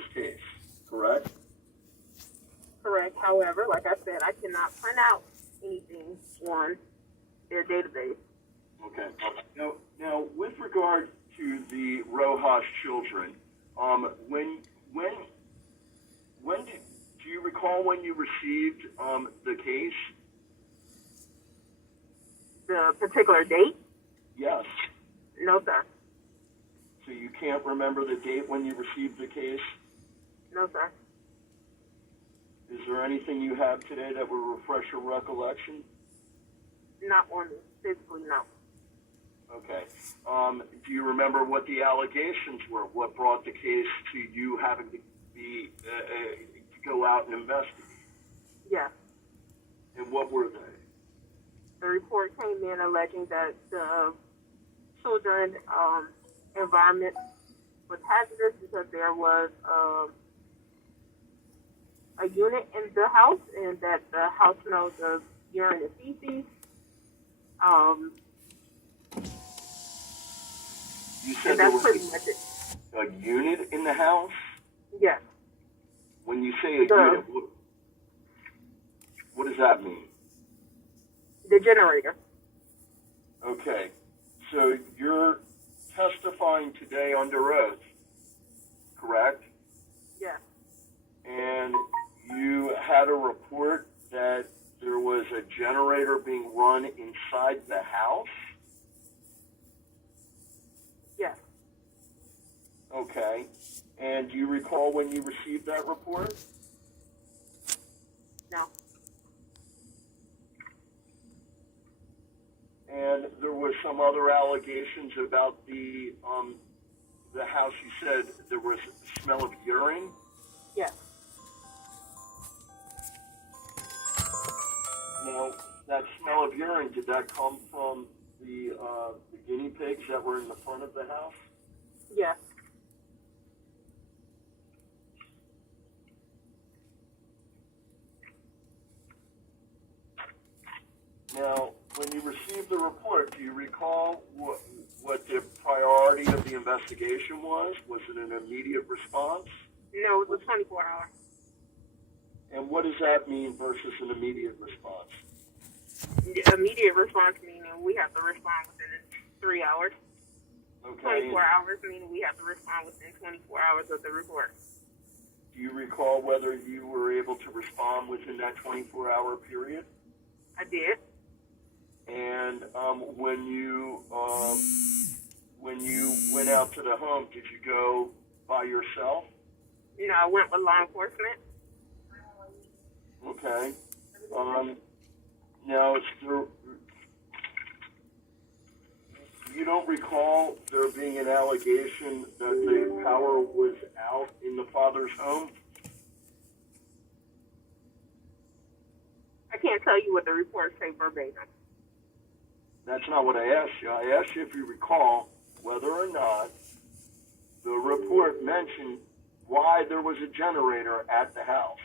this case, correct? Correct. However, like I said, I cannot print out anything on their database. Okay. Now, with regard to the Rojas children, do you recall when you received the case? The particular date? Yes. No, sir. So you can't remember the date when you received the case? No, sir. Is there anything you have today that will refresh your recollection? Not on me. Physically, no. Okay. Do you remember what the allegations were? What brought the case to you having to be to go out and investigate? Yes. And what were they? The report came in alleging that the children environment was hazardous because there was a unit in the house and that the house smells of urine and feces. You said and there that's was pretty much it. a unit in the house? Yes. When you say a unit, what does that mean? The generator. Okay. So you're testifying today under oath, correct? Yes. And you had a report that there was a generator being run inside the house? Yes. Okay. And do you recall when you received that report? No. And there was some other allegations about the house. You said there was a smell of urine? Yes. Now, that smell of urine, did that come from the guinea pigs that were in the front of the house? Yes. Now, when you received the report, do you recall what the priority of the investigation was? Was it an immediate response? No, it was 24 hours. And what does that mean versus an immediate response? The immediate response meaning we have to respond within 3 hours. Okay. 24 hours meaning we have to respond within 24 hours of the report. Do you recall whether you were able to respond within that 24-hour period? I did. And when you went out to the home, did you go by yourself? No, I went with law enforcement. Okay. Now, you don't recall there being an allegation that the power was out in the father's home? I can't tell you what the report say verbatim. That's not what I asked you. I asked you if you recall whether or not the report mentioned why there was a generator at the house.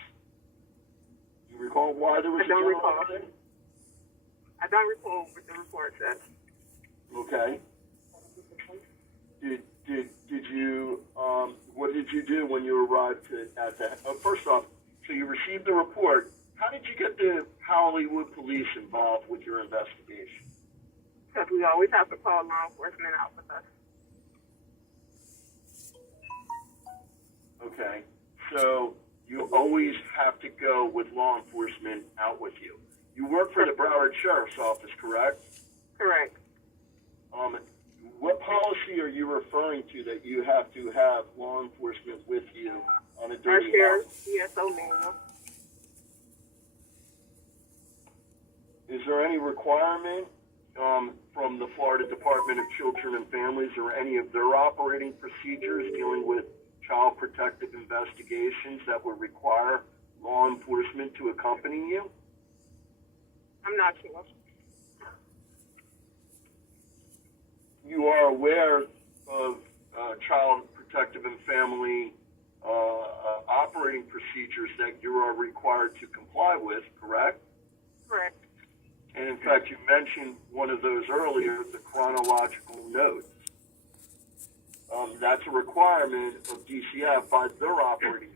Do you recall why there was a generator? I don't recall what the report says. Okay. Did you, what did you do when you arrived at the, first off, so you received the report. How did you get the Hollywood police involved with your investigation? Because we always have to call law enforcement out with us. Okay. So you always have to go with law enforcement out with you. You work for the Broward Sheriff's Office, correct? Correct. What policy are you referring to that you have to have law enforcement with you on a daily basis? Our sheriff's CSO manual. Is there any requirement from the Florida Department of Children and Families or any of their operating procedures dealing with child protective investigations that would require law enforcement to accompany you? I'm not sure. You are aware of child protective and family operating procedures that you are required to comply with, correct? Correct. And in fact, you mentioned one of those earlier, the chronological notes. That's a requirement of DCF by their operating